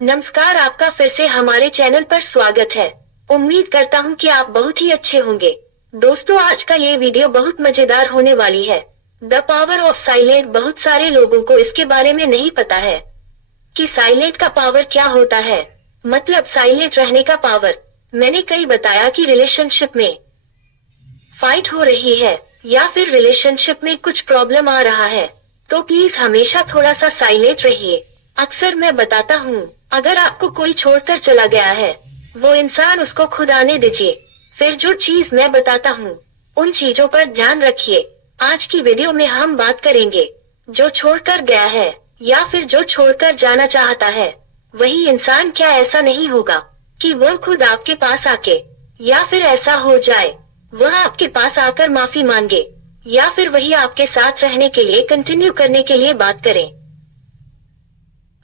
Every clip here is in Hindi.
नमस्कार, आपका फिर से हमारे चैनल पर स्वागत है। उम्मीद करता हूँ कि आप बहुत ही अच्छे होंगे। दोस्तों, आज का ये वीडियो बहुत मजेदार होने वाली है। The power of silent. बहुत सारे लोगों को इसके बारे में नहीं पता है कि साइलेंट का पावर क्या होता है, मतलब साइलेंट रहने का पावर। मैंने कई बताया कि रिलेशनशिप में फाइट हो रही है या फिर रिलेशनशिप में कुछ प्रॉब्लम आ रहा है, तो प्लीज हमेशा थोड़ा सा साइलेंट रहिए। अक्सर मैं बताता हूँ, अगर आपको कोई छोड़कर चला गया है, वो इंसान उसको खुद आने दीजिए। फिर जो चीज मैं बताता हूँ, उन चीजों पर ध्यान रखिए। आज की वीडियो में हम बात करेंगे, जो छोड़कर गया है या फिर जो छोड़कर जाना चाहता है, वही इंसान क्या ऐसा नहीं होगा कि वह खुद आपके पास आके, या फिर ऐसा हो जाए वह आपके पास आकर माफी मांगे, या फिर वही आपके साथ रहने के लिए कंटिन्यू करने के लिए बात करें।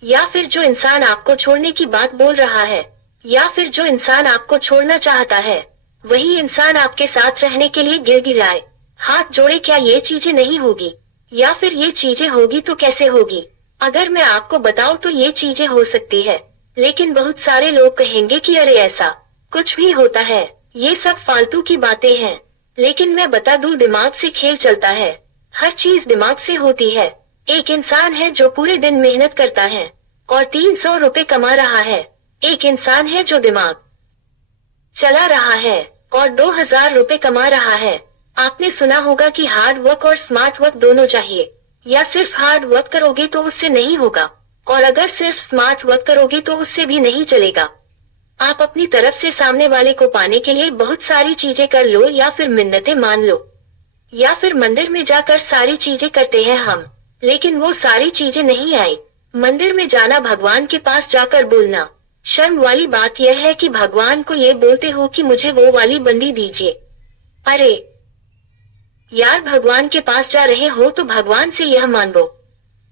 या फिर जो इंसान आपको छोड़ने की बात बोल रहा है, या फिर जो इंसान आपको छोड़ना चाहता है, वही इंसान आपके साथ रहने के लिए गिड़गिड़ाए, हाथ जोड़े। क्या ये चीजें नहीं होगी, या फिर ये चीजें होगी तो कैसे होगी? अगर मैं आपको बताऊं तो ये चीजें हो सकती है, लेकिन बहुत सारे लोग कहेंगे कि अरे ऐसा कुछ भी होता है, ये सब फालतू की बातें हैं। लेकिन मैं बता दूं, दिमाग से खेल चलता है। हर चीज दिमाग से होती है। एक इंसान है जो पूरे दिन मेहनत करता है और 300 रुपए कमा रहा है। एक इंसान है जो दिमाग चला रहा है और 2000 रुपए कमा रहा है। आपने सुना होगा कि हार्ड वर्क और स्मार्ट वर्क दोनों चाहिए, या सिर्फ हार्ड वर्क करोगे तो उससे नहीं होगा, और अगर सिर्फ स्मार्ट वर्क करोगे तो उससे भी नहीं चलेगा। आप अपनी तरफ से सामने वाले को पाने के लिए बहुत सारी चीजें कर लो, या फिर मिन्नतें मान लो, या फिर मंदिर में जाकर सारी चीजें करते हैं हम, लेकिन वो सारी चीजें नहीं आई। मंदिर में जाना, भगवान के पास जाकर बोलना। शर्म वाली बात यह है कि भगवान को ये बोलते हो कि मुझे वो वाली बंदी दीजिए। अरे यार, भगवान के पास जा रहे हो तो भगवान से यह मांगो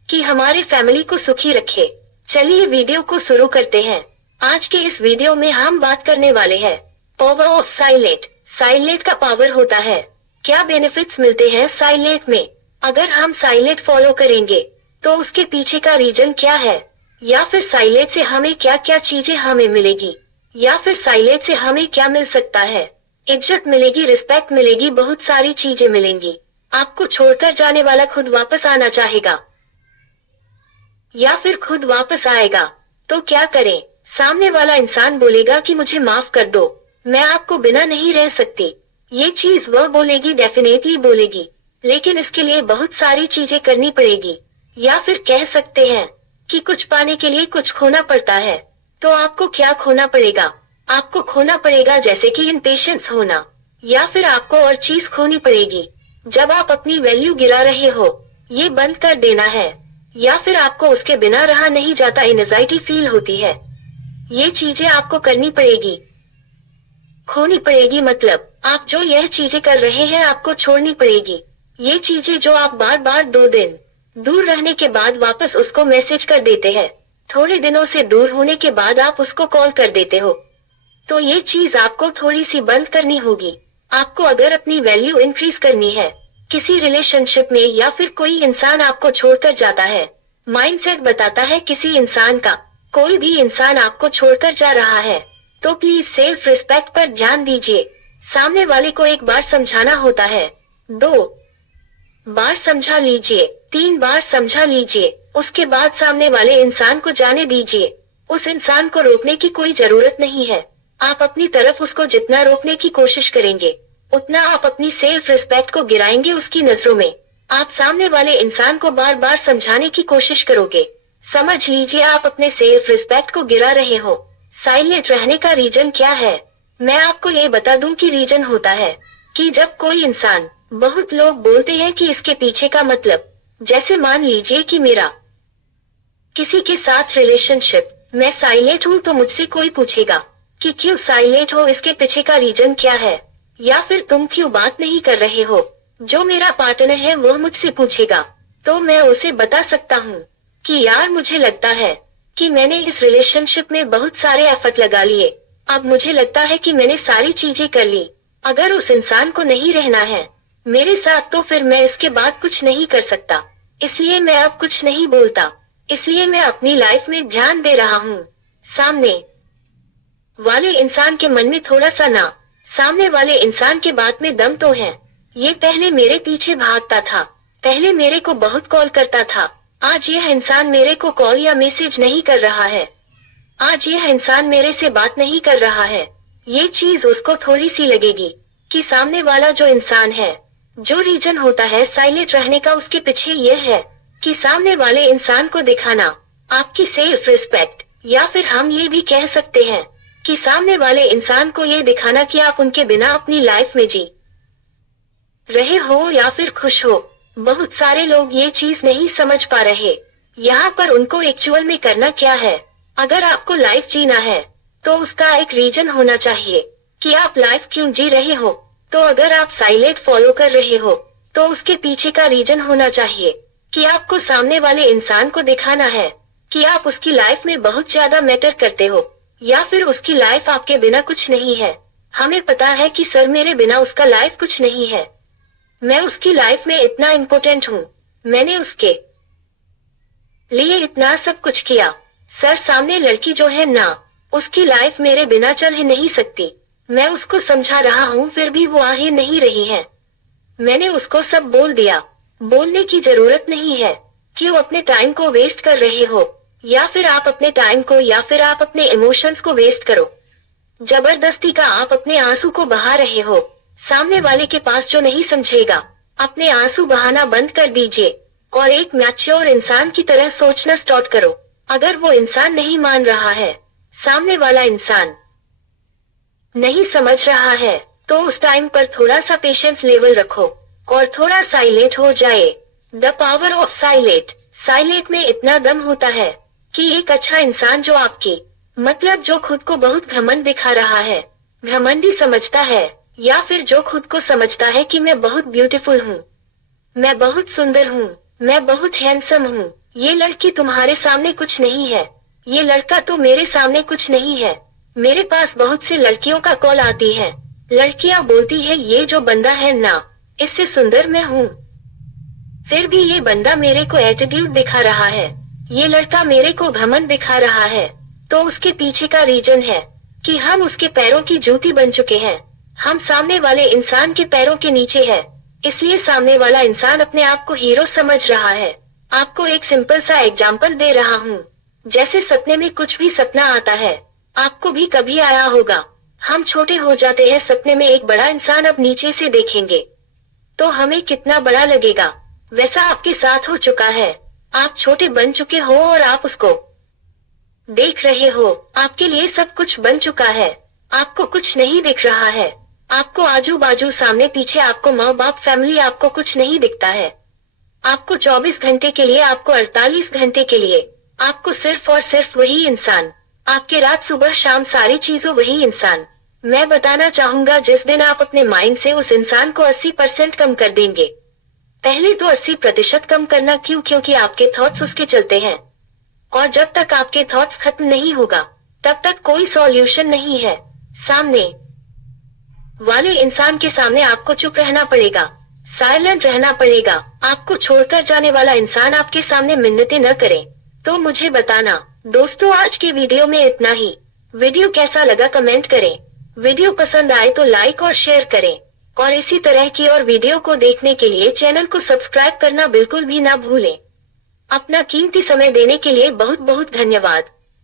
कि हमारे फैमिली को सुखी रखे। चलिए वीडियो को शुरू करते हैं। आज के इस वीडियो में हम बात करने वाले हैं पावर ऑफ साइलेंट। साइलेंट का पावर होता है, क्या बेनिफिट्स मिलते हैं साइलेंट में, अगर हम साइलेंट फॉलो करेंगे तो उसके पीछे का रीजन क्या है, या फिर साइलेंट से हमें क्या क्या चीजें हमें मिलेगी, या फिर साइलेंट से हमें क्या मिल सकता है। इज्जत मिलेगी, रिस्पेक्ट मिलेगी, बहुत सारी चीजें मिलेंगी। आपको छोड़कर जाने वाला खुद वापस आना चाहेगा, या फिर खुद वापस आएगा। तो क्या करें? सामने वाला इंसान बोलेगा कि मुझे माफ कर दो, मैं आपको बिना नहीं रह सकती। ये चीज वह बोलेगी, डेफिनेटली बोलेगी, लेकिन इसके लिए बहुत सारी चीजें करनी पड़ेगी। या फिर कह सकते हैं कि कुछ पाने के लिए कुछ खोना पड़ता है। तो आपको क्या खोना पड़ेगा? आपको खोना पड़ेगा जैसे कि इम्पेशेंस होना, या फिर आपको और चीज खोनी पड़ेगी। जब आप अपनी वैल्यू गिरा रहे हो, ये बंद कर देना है, या फिर आपको उसके बिना रहा नहीं जाता, एंजाइटी फील होती है। ये चीजें आपको करनी पड़ेगी, खोनी पड़ेगी, मतलब आप जो यह चीजें कर रहे हैं आपको छोड़नी पड़ेगी। ये चीजें जो आप बार बार 2 दिन दूर रहने के बाद वापस उसको मैसेज कर देते हैं, थोड़े दिनों से दूर होने के बाद आप उसको कॉल कर देते हो, तो ये चीज आपको थोड़ी सी बंद करनी होगी। आपको अगर अपनी वैल्यू इंक्रीज करनी है किसी रिलेशनशिप में, या फिर कोई इंसान आपको छोड़कर जाता है, माइंडसेट बताता है किसी इंसान का, कोई भी इंसान आपको छोड़कर जा रहा है, तो प्लीज सेल्फ रिस्पेक्ट पर ध्यान दीजिए। सामने वाले को एक बार समझाना होता है, 2 बार समझा लीजिए, 3 बार समझा लीजिए, उसके बाद सामने वाले इंसान को जाने दीजिए। उस इंसान को रोकने की कोई जरूरत नहीं है। आप अपनी तरफ उसको जितना रोकने की कोशिश करेंगे, उतना आप अपनी सेल्फ रिस्पेक्ट को गिराएंगे उसकी नजरों में। आप सामने वाले इंसान को बार बार समझाने की कोशिश करोगे, समझ लीजिए आप अपने सेल्फ रिस्पेक्ट को गिरा रहे हो। साइलेंट रहने का रीजन क्या है? मैं आपको ये बता दूं कि रीजन होता है कि जब कोई इंसान, बहुत लोग बोलते हैं कि इसके पीछे का मतलब, जैसे मान लीजिए कि मेरा किसी के साथ रिलेशनशिप, मैं साइलेंट हूँ तो मुझसे कोई पूछेगा कि क्यों साइलेंट हो, इसके पीछे का रीजन क्या है, या फिर तुम क्यों बात नहीं कर रहे हो। जो मेरा पार्टनर है वह मुझसे पूछेगा, तो मैं उसे बता सकता हूँ कि यार मुझे लगता है कि मैंने इस रिलेशनशिप में बहुत सारे एफर्ट लगा लिए, अब मुझे लगता है कि मैंने सारी चीजें कर ली। अगर उस इंसान को नहीं रहना है मेरे साथ, तो फिर मैं इसके बाद कुछ नहीं कर सकता, इसलिए मैं अब कुछ नहीं बोलता, इसलिए मैं अपनी लाइफ में ध्यान दे रहा हूँ। सामने वाले इंसान के मन में थोड़ा सा ना, सामने वाले इंसान के बात में दम तो है। ये पहले मेरे पीछे भागता था, पहले मेरे को बहुत कॉल करता था। आज यह इंसान मेरे को कॉल या मैसेज नहीं कर रहा है। आज यह इंसान मेरे से बात नहीं कर रहा है। ये चीज उसको थोड़ी सी लगेगी कि सामने वाला जो इंसान है, जो रीजन होता है साइलेंट रहने का, उसके पीछे यह है कि सामने वाले इंसान को दिखाना आपकी सेल्फ रिस्पेक्ट, या फिर हम ये भी कह सकते हैं कि सामने वाले इंसान को ये दिखाना कि आप उनके बिना अपनी लाइफ में जी रहे हो या फिर खुश हो। बहुत सारे लोग ये चीज नहीं समझ पा रहे। यहाँ पर उनको एक्चुअल में करना क्या है। अगर आपको लाइफ जीना है तो उसका एक रीजन होना चाहिए कि आप लाइफ क्यों जी रहे हो। तो अगर आप साइलेंट फॉलो कर रहे हो तो उसके पीछे का रीजन होना चाहिए कि आपको सामने वाले इंसान को दिखाना है कि आप उसकी लाइफ में बहुत ज्यादा मैटर करते हो, या फिर उसकी लाइफ आपके बिना कुछ नहीं है। हमें पता है कि सर मेरे बिना उसका लाइफ कुछ नहीं है, मैं उसकी लाइफ में इतना इम्पोर्टेंट हूँ, मैंने उसके लिए इतना सब कुछ किया। सर सामने लड़की जो है ना, उसकी लाइफ मेरे बिना चल ही नहीं सकती। मैं उसको समझा रहा हूँ फिर भी वो आ ही नहीं रही है। मैंने उसको सब बोल दिया, बोलने की जरूरत नहीं है। क्यों अपने टाइम को वेस्ट कर रहे हो, या फिर आप अपने टाइम को या फिर आप अपने इमोशंस को वेस्ट करो। जबरदस्ती का आप अपने आंसू को बहा रहे हो। सामने वाले के पास जो नहीं समझेगा, अपने आंसू बहाना बंद कर दीजिए और एक मैच्योर इंसान की तरह सोचना स्टार्ट करो। अगर वो इंसान नहीं मान रहा है, सामने वाला इंसान नहीं समझ रहा है, तो उस टाइम पर थोड़ा सा पेशेंस लेवल रखो और थोड़ा साइलेंट हो जाए। The power of silent. Silent में इतना दम होता है कि एक अच्छा इंसान जो आपकी मतलब जो खुद को बहुत घमंड दिखा रहा है, घमंडी समझता है, या फिर जो खुद को समझता है कि मैं बहुत ब्यूटीफुल हूँ, मैं बहुत सुंदर हूँ, मैं बहुत हैंडसम हूँ, ये लड़की तुम्हारे सामने कुछ नहीं है, ये लड़का तो मेरे सामने कुछ नहीं है। मेरे पास बहुत सी लड़कियों का कॉल आती है, लड़कियां बोलती है ये जो बंदा है ना, इससे सुंदर मैं हूँ, फिर भी ये बंदा मेरे को एटीट्यूड दिखा रहा है, ये लड़का मेरे को घमंड दिखा रहा है। तो उसके पीछे का रीजन है कि हम उसके पैरों की जूती बन चुके हैं। हम सामने वाले इंसान के पैरों के नीचे है, इसलिए सामने वाला इंसान अपने आप को हीरो समझ रहा है। आपको एक सिंपल सा एग्जाम्पल दे रहा हूँ। जैसे सपने में कुछ भी सपना आता है, आपको भी कभी आया होगा। हम छोटे हो जाते हैं, सपने में एक बड़ा इंसान अब नीचे से देखेंगे तो हमें कितना बड़ा लगेगा। वैसा आपके साथ हो चुका है। आप छोटे बन चुके हो और आप उसको देख रहे हो। आपके लिए सब कुछ बन चुका है, आपको कुछ नहीं दिख रहा है। आपको आजू बाजू सामने पीछे, आपको माँ बाप फैमिली, आपको कुछ नहीं दिखता है। आपको 24 घंटे के लिए, आपको 48 घंटे के लिए, आपको सिर्फ और सिर्फ वही इंसान, आपके रात सुबह शाम सारी चीजों वही इंसान। मैं बताना चाहूंगा, जिस दिन आप अपने माइंड से उस इंसान को 80% कम कर देंगे, पहले तो 80% कम करना, क्योंकि आपके थॉट्स उसके चलते हैं, और जब तक आपके थॉट्स खत्म नहीं होगा तब तक कोई सॉल्यूशन नहीं है। सामने वाले इंसान के सामने आपको चुप रहना पड़ेगा, साइलेंट रहना पड़ेगा। आपको छोड़कर जाने वाला इंसान आपके सामने मिन्नतें न करे। तो मुझे बताना। दोस्तों आज के वीडियो में इतना ही। वीडियो कैसा लगा कमेंट करें, वीडियो पसंद आए तो लाइक और शेयर करें, और इसी तरह की और वीडियो को देखने के लिए चैनल को सब्सक्राइब करना बिल्कुल भी ना भूलें। अपना कीमती समय देने के लिए बहुत बहुत धन्यवाद।